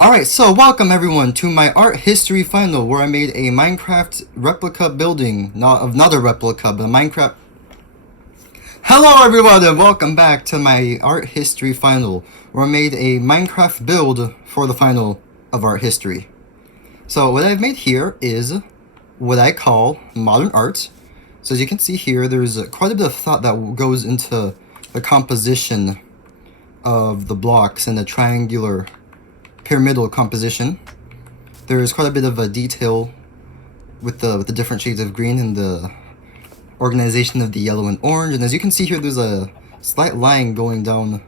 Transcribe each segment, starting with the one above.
Alright, so welcome everyone to my art history final where I made a Minecraft replica building. Not a replica, but a Minecraft... Hello everyone and welcome back to my art history final where I made a Minecraft build for the final of art history. So what I've made here is what I call modern art. So as you can see here, there's quite a bit of thought that goes into the composition of the blocks and the triangular pyramidal composition. There is quite a bit of a detail with the different shades of green and the organization of the yellow and orange. And as you can see here, there's a slight line going down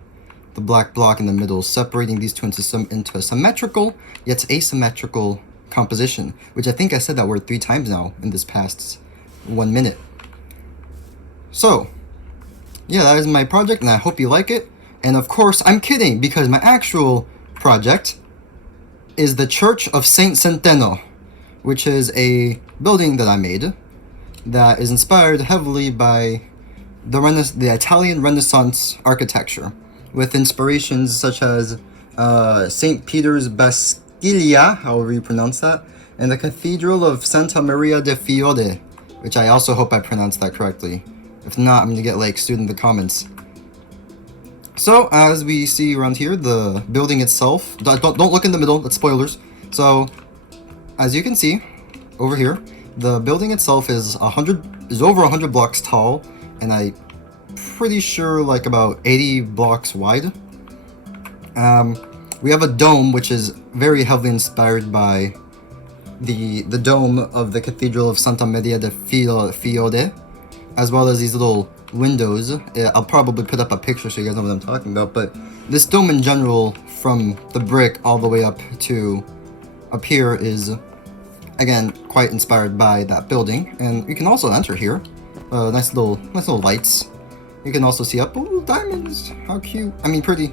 the black block in the middle, separating these two into a symmetrical yet asymmetrical composition, which I think I said that word 3 times now in this past 1 minute. So yeah, that is my project and I hope you like it. And of course I'm kidding, because my actual project is the Church of Saint Centeno, which is a building that I made that is inspired heavily by the Italian Renaissance architecture, with inspirations such as St. Peter's Basilica, however you pronounce that, and the Cathedral of Santa Maria de Fiore, which I also hope I pronounced that correctly. If not, I'm going to get like sued in the comments. So, as we see around here, the building itself, don't look in the middle, that's spoilers. So, as you can see, over here, the building itself is over 100 blocks tall, and I'm pretty sure like about 80 blocks wide. We have a dome, which is very heavily inspired by the dome of the Cathedral of Santa Maria de Fiore, as well as these little windows. I'll probably put up a picture so you guys know what I'm talking about, but this dome in general, from the brick all the way up to up here, is again quite inspired by that building. And you can also enter here. Nice little lights. You can also see up, ooh, diamonds, how cute. I mean, pretty.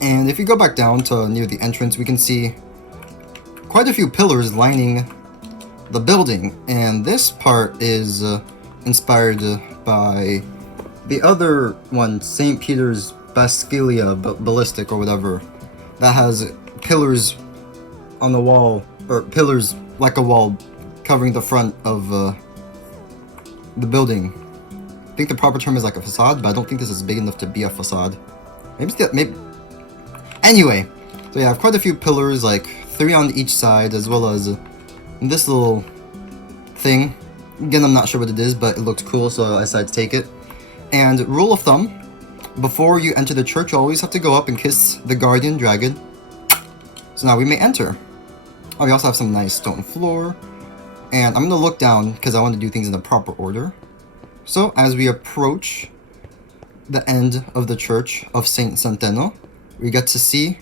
And if you go back down to near the entrance, we can see quite a few pillars lining the building, and this part is inspired by the other one, St. Peter's Basilica, ballistic or whatever, that has pillars on the wall, or pillars like a wall covering the front of the building. I think the proper term is like a facade, but I don't think this is big enough to be a facade. Maybe. Anyway, so yeah, I have quite a few pillars, like 3 on each side, as well as this little thing. Again, I'm not sure what it is, but it looked cool, so I decided to take it. And rule of thumb, before you enter the church, you always have to go up and kiss the guardian dragon. So now we may enter. Oh, we also have some nice stone floor. And I'm going to look down because I want to do things in the proper order. So as we approach the end of the Church of Saint Centeno, we get to see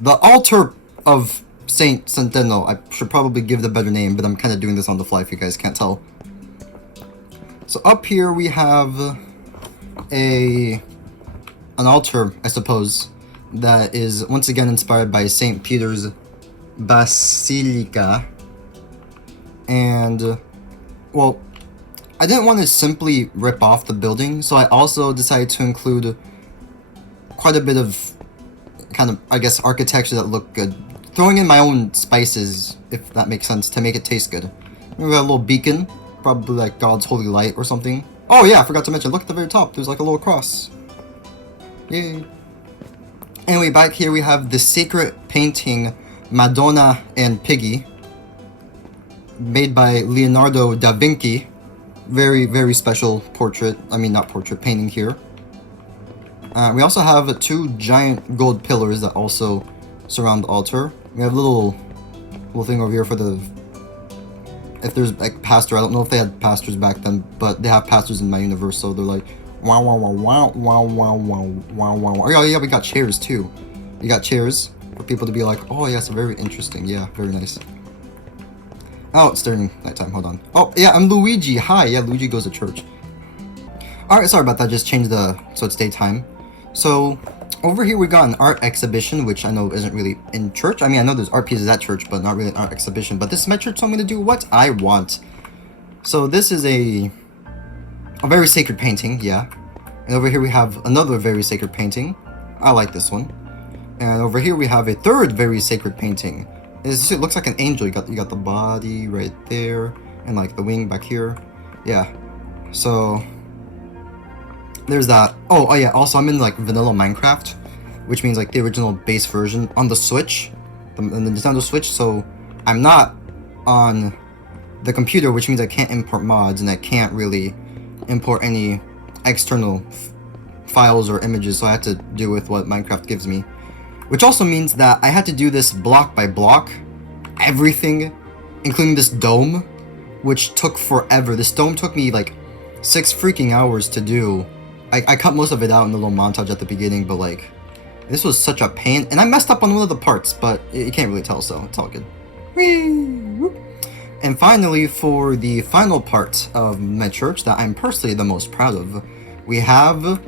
the altar of Saint Centeno. I should probably give it a better name, but I'm kind of doing this on the fly if you guys can't tell. So up here we have an altar, I suppose, that is once again inspired by St. Peter's Basilica. And, well, I didn't want to simply rip off the building, so I also decided to include quite a bit of kind of, I guess, architecture that looked good. Throwing in my own spices, if that makes sense, to make it taste good. We got a little beacon, probably like God's holy light or something. Oh yeah, I forgot to mention, look at the very top, there's like a little cross. Yay. Anyway, back here we have the sacred painting Madonna and Piggy, made by Leonardo da Vinci. Very, very special portrait, I mean not portrait, painting here. We also have 2 giant gold pillars that also surround the altar. We have a little thing over here for the, if there's like pastor. I don't know if they had pastors back then, but they have pastors in my universe, so they're like wow wow wow wow wow wow wow wow wow. Oh yeah, we got chairs too. You got chairs for people to be like, oh yes, very interesting. Yeah, very nice. Oh, it's turning nighttime. Hold on. Oh yeah, I'm Luigi. Hi. Yeah, Luigi goes to church. All right, sorry about that. Just changed so it's daytime. So over here we got an art exhibition, which I know isn't really in church. I mean, I know there's art pieces at church, but not really an art exhibition. But this is my church told me to do what I want. So this is a very sacred painting, yeah. And over here we have another very sacred painting. I like this one. And over here we have a third very sacred painting. It looks like an angel. You got the body right there, and like the wing back here. Yeah. So there's that. Oh yeah. Also, I'm in like vanilla Minecraft, which means like the original base version on the Switch, the Nintendo Switch. So I'm not on the computer, which means I can't import mods and I can't really import any external files or images. So I had to do with what Minecraft gives me. Which also means that I had to do this block by block, everything, including this dome, which took forever. This dome took me like 6 freaking hours to do. I cut most of it out in the little montage at the beginning, but like, this was such a pain. And I messed up on one of the parts, but you can't really tell, so it's all good. Whee! And finally, for the final part of my church that I'm personally the most proud of, we have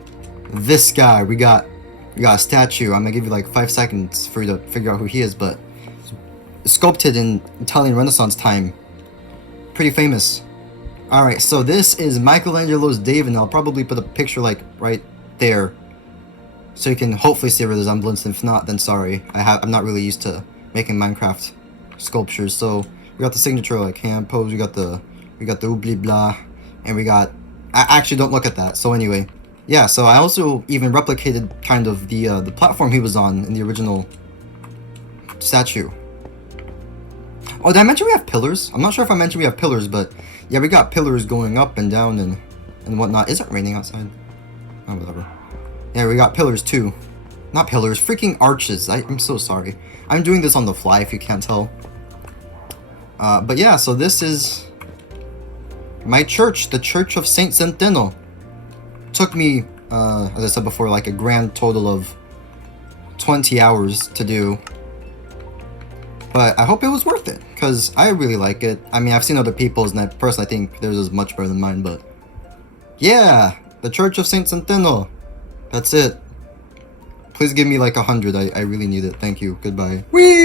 this guy. We got a statue. I'm gonna give you like 5 seconds for you to figure out who he is, but sculpted in Italian Renaissance time. Pretty famous. Alright, so this is Michelangelo's David, and I'll probably put a picture like right there, so you can hopefully see a resemblance. If not, then sorry. I'm not really used to making Minecraft sculptures. So we got the signature like hand pose, we got the oubli blah, and we got. Actually, don't look at that. So anyway. Yeah, so I also even replicated kind of the platform he was on in the original statue. Oh, did I mention we have pillars? I'm not sure if I mentioned we have pillars, but yeah, we got pillars going up and down and whatnot. Is it raining outside? Oh, whatever. Yeah, we got pillars too. Not pillars, freaking arches. I'm so sorry. I'm doing this on the fly if you can't tell. But yeah, so this is my church, the Church of Saint Centeno. Took me, as I said before, like a grand total of 20 hours to do. But I hope it was worth it, because I really like it. I mean, I've seen other people's, and I personally think theirs is much better than mine, but yeah, the Church of Saint Centeno. That's it. Please give me like 100. I really need it. Thank you. Goodbye. Whee!